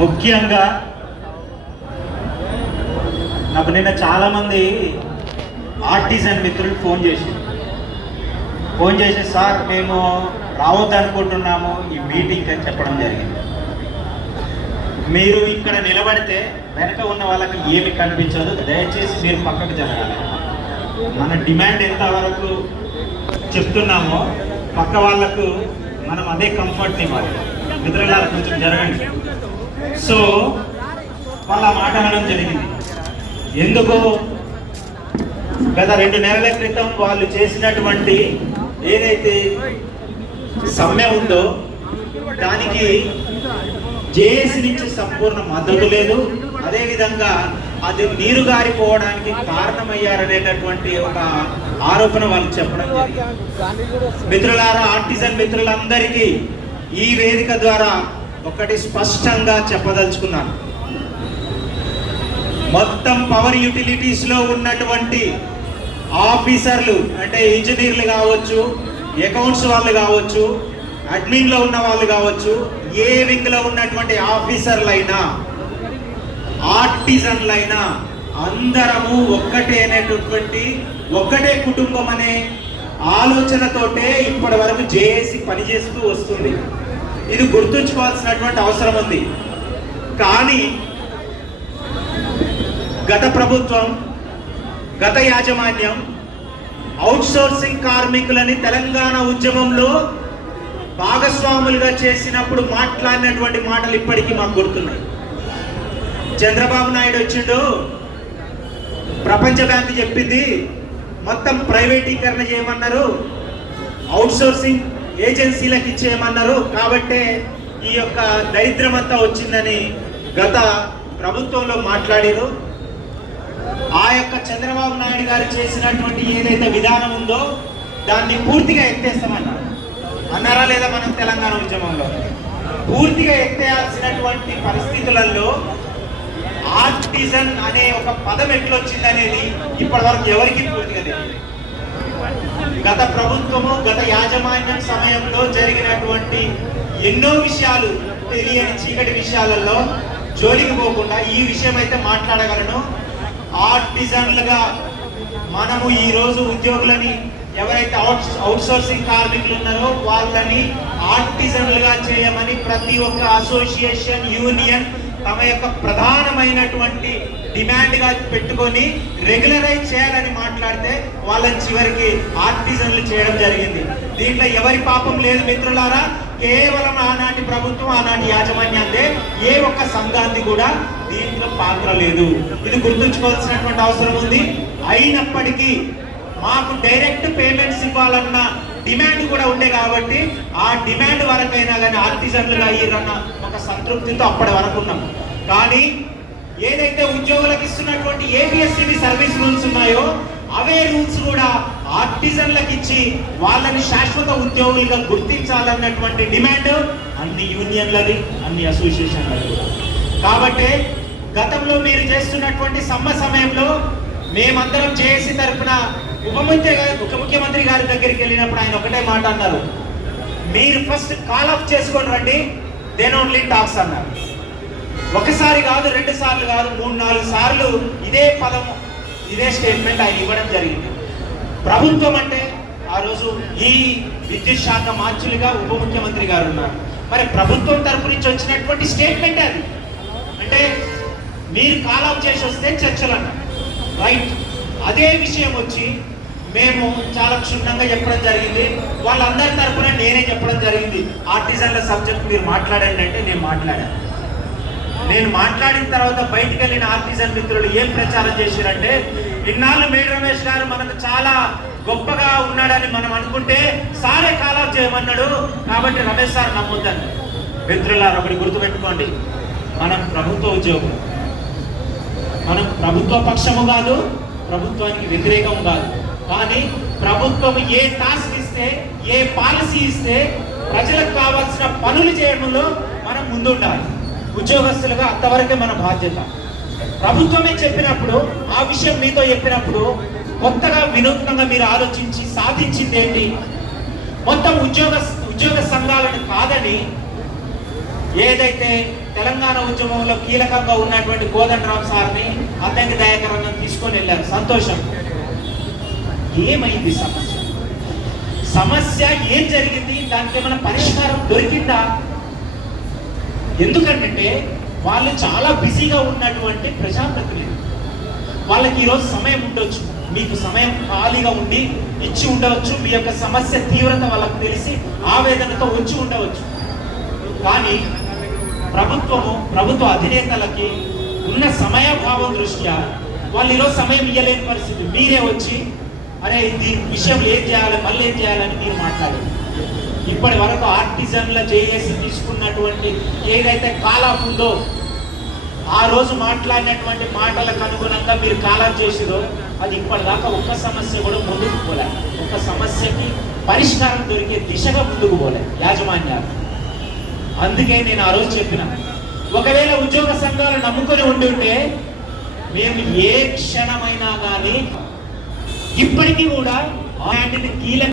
ముఖ్యంగా నాకు నిన్న చాలామంది ఆర్టిజన్ మిత్రులు ఫోన్ చేసి సార్ మేము రావద్దనుకుంటున్నాము ఈ మీటింగ్ అని చెప్పడం జరిగింది. మీరు ఇక్కడ నిలబడితే వెనక ఉన్న వాళ్ళకి ఏమి కనిపించదు, దయచేసి మీరు పక్కకు జరగాలి. మన డిమాండ్ ఎంతవరకు చెప్తున్నామో పక్క వాళ్ళకు మనం అదే కంఫర్ట్ని ఇవ్వాలి. మిత్రులారా కొంచెం జరగండి. సో వాళ్ళ మాట అనడం జరిగింది. ఎందుకు గత 2 నెలల క్రితం వాళ్ళు చేసినటువంటి ఏదైతే సమ్మె ఉందో దానికి జేఏసీ నుంచి సంపూర్ణ మద్దతు లేదు. అదేవిధంగా అది నీరు గారిపోవడానికి కారణమయ్యారనేటటువంటి ఒక ఆరోపణ వాళ్ళు చెప్పడం జరిగింది. మిత్రులారా, ఆర్టిజన్ మిత్రులందరికీ ఈ వేదిక ద్వారా ఒకటి స్పష్టంగా చెప్పదలుచుకున్నాను. మొత్తం పవర్ యూటిలిటీస్ లో ఉన్నటువంటి ఆఫీసర్లు అంటే ఇంజనీర్లు కావచ్చు, అకౌంట్స్ వాళ్ళు కావచ్చు, అడ్మిన్ లో ఉన్న వాళ్ళు కావచ్చు, ఏ వింగ్ లో ఉన్నటువంటి ఆఫీసర్లైనా ఆర్టిజన్లైనా అందరము ఒక్కటే అనేటటువంటి ఒక్కటే కుటుంబం అనే ఆలోచనతోటే ఇప్పటి వరకు జేఏసీ పనిచేస్తూ వస్తుంది. ఇది గుర్తుంచుకోవాల్సినటువంటి అవసరం ఉంది. కానీ గత ప్రభుత్వం, గత యాజమాన్యం అవుట్సోర్సింగ్ కార్మికులని తెలంగాణ ఉద్యమంలో భాగస్వాములుగా చేసినప్పుడు మాట్లాడినటువంటి మాటలు ఇప్పటికీ మాకు గుర్తున్నాయి. చంద్రబాబు నాయుడు వచ్చిండు, ప్రపంచ బ్యాంక్ చెప్పింది మొత్తం ప్రైవేటీకరణ చేయమన్నారు, అవుట్సోర్సింగ్ ఏజెన్సీలకు ఇచ్చేయమన్నారు, కాబట్టే ఈ యొక్క దరిద్రం అంతా వచ్చిందని గత ప్రభుత్వంలో మాట్లాడారు. ఆ యొక్క చంద్రబాబు నాయుడు గారు చేసినటువంటి ఏదైతే విధానం ఉందో దాన్ని పూర్తిగా ఎత్తేస్తామన్నారు. అన్నారా లేదా? మనం తెలంగాణ ఉద్యమంలో పూర్తిగా ఎత్తేయాల్సినటువంటి పరిస్థితులలో ఆర్టిజన్ అనే ఒక పదం ఎట్లొచ్చిందనేది ఇప్పటి వరకు ఎవరికి పూర్తిగా తెలియదు. గత ప్రభుత్వము, గత యాజమాన్యం సమయంలో జరిగినటువంటి ఎన్నో విషయాలు, తెలియని చీకటి విషయాలలో జోలికి పోకుండా ఈ విషయం అయితే మాట్లాడగలను. ఆర్టిజన్లుగా మనము ఈ రోజు ఉద్యోగులని, ఎవరైతే అవుట్సోర్సింగ్ కార్మికులు ఉన్నారో వాళ్ళని ఆర్టిజన్లుగా చేయమని ప్రతి ఒక్క అసోసియేషన్, యూనియన్ తమ యొక్క ప్రధానమైనటువంటి డిమాండ్ గా పెట్టుకొని రెగ్యులరైజ్ చేయాలని మాట్లాడితే వాళ్ళని చివరికి ఆర్టిజన్లు చేయడం జరిగింది. దీంట్లో ఎవరి పాపం లేదు మిత్రులారా. కేవలం ఆనాటి ప్రభుత్వం, ఆనాటి యాజమాన్యాన్ని, ఏ ఒక్క సంఘాన్ని కూడా దీంట్లో పాత్ర లేదు. ఇది గుర్తుంచుకోవాల్సినటువంటి అవసరం ఉంది. అయినప్పటికీ మాకు డైరెక్ట్ పేమెంట్స్ ఇవ్వాలన్న డిమాండ్ కూడా ఉండే కాబట్టి ఆ డిమాండ్ వరకైనా కానీ ఆర్టిజన్లుగా అయ్యారన్న ఒక సంతృప్తితో అప్పటి వరకు ఉన్నాం. కానీ ఏదైతే ఉద్యోగులకు ఇస్తున్నటువంటి ఏపీఎస్సీబీ సర్వీస్ రూల్స్ ఉన్నాయో అవే రూల్స్ కూడా ఆర్టిజన్లకు ఇచ్చి వాళ్ళని శాశ్వత ఉద్యోగులుగా గుర్తించాలన్నటువంటి డిమాండ్ అన్ని యూనియన్లది, అన్ని అసోసియేషన్లది కూడా. కాబట్టి గతంలో మీరు చేస్తున్నటువంటి సమ్మె సమయంలో మేమందరం జేఏసీ తరఫున ఉప ముఖ్యమంత్రి గారి దగ్గరికి వెళ్ళినప్పుడు ఆయన ఒకటే మాట అన్నారు, మీరు ఫస్ట్ కాల్ ఆఫ్ చేసుకొని రండి, దెన్ ఓన్లీ టాక్స్ అన్నారు. ఒకసారి కాదు, 2 సార్లు కాదు, 3-4 సార్లు ఇదే పదం, ఇదే స్టేట్మెంట్ ఆయన ఇవ్వడం జరిగింది. ప్రభుత్వం అంటే ఆ రోజు ఈ విద్యుత్ శాఖ మార్చులుగా ఉప ముఖ్యమంత్రి గారు ఉన్నారు. మరి ప్రభుత్వం తరపు నుంచి వచ్చినటువంటి స్టేట్మెంట్ అది. అంటే మీరు కాల్ ఆఫ్ చేసి వస్తే చర్చలు అన్నారు, రైట్. అదే విషయం వచ్చి మేము చాలా క్షుణ్ణంగా చెప్పడం జరిగింది. వాళ్ళందరి తరఫున నేనే చెప్పడం జరిగింది, ఆర్టిజన్ల సబ్జెక్ట్ మీరు మాట్లాడండి అంటే నేను మాట్లాడాను. నేను మాట్లాడిన తర్వాత బయటికి వెళ్ళిన ఆర్టిజన్ మిత్రులు ఏం ప్రచారం చేశారంటే, ఇన్నాళ్ళు మేడి రమేష్ గారు మనకు చాలా గొప్పగా ఉన్నాడని మనం అనుకుంటే సారే కాల్ ఆఫ్ చేయమన్నాడు, కాబట్టి రమేష్ సార్ నమ్మొద్దని. మిత్రులారు ఒకటి గుర్తుపెట్టుకోండి, మనం ప్రభుత్వ ఉద్యోగం, మనం ప్రభుత్వ పక్షము కాదు, ప్రభుత్వానికి వ్యతిరేకం కాదు. కానీ ప్రభుత్వం ఏ టాస్క్ ఇస్తే, ఏ పాలసీ ఇస్తే ప్రజలకు కావాల్సిన పనులు చేయడంలో మనం ముందుండాలి. ఉద్యోగస్తులుగా అంతవరకే మన బాధ్యత. ప్రభుత్వమే చెప్పినప్పుడు, ఆ విషయం మీతో చెప్పినప్పుడు కొత్తగా వినూత్నంగా మీరు ఆలోచించి సాధించింది ఏంటి? మొత్తం ఉద్యోగ సంఘాలను కాదని ఏదైతే తెలంగాణ ఉద్యమంలో కీలకంగా ఉన్నటువంటి కోదండరాం సార్ని అద్దంకి దయాకర్ అన్న తీసుకొని వెళ్ళారు. సంతోషం. ఏమైంది సమస్య? సమస్య ఏం జరిగింది? దానికి ఏమైనా పరిష్కారం దొరికిందా? ఎందుకంటే వాళ్ళు చాలా బిజీగా ఉన్నటువంటి ప్రజాప్రతినిధులు. వాళ్ళకి ఈరోజు సమయం ఉండొచ్చు, మీకు సమయం ఖాళీగా ఉండి ఇచ్చి ఉండవచ్చు, మీ యొక్క సమస్య తీవ్రత వాళ్ళకు తెలిసి ఆవేదనతో వచ్చి ఉండవచ్చు. కానీ ప్రభుత్వ అధినేతలకి ఉన్న సమయభావం దృష్ట్యా వాళ్ళు ఈరోజు సమయం ఇవ్వలేని పరిస్థితి. మీరే వచ్చి అరే దీని విషయం ఏం చేయాలి, మళ్ళీ ఏం చేయాలని మీరు మాట్లాడారు. ఇప్పటి వరకు ఆర్టిజన్ల జేఏసీ తీసుకున్నటువంటి ఏదైతే కాలాఫ్ ఉందో, ఆ రోజు మాట్లాడినటువంటి మాటలకు అనుగుణంగా మీరు కాలాఫ్ చేసిరో, అది ఇప్పటిదాకా ఒక్క సమస్య కూడా ముందుకు పోలే. ఒక్క సమస్యకి పరిష్కారం దొరికే దిశగా ముందుకు పోలే యాజమాన్యాలు. అందుకే నేను ఆ రోజు చెప్పిన, ఒకవేళ ఉద్యోగ సంఘాలు నమ్ముకొని ఉంటుంటే మేము ఏ క్షణమైనా కానీ ఇప్పటికీ కూడా కీలక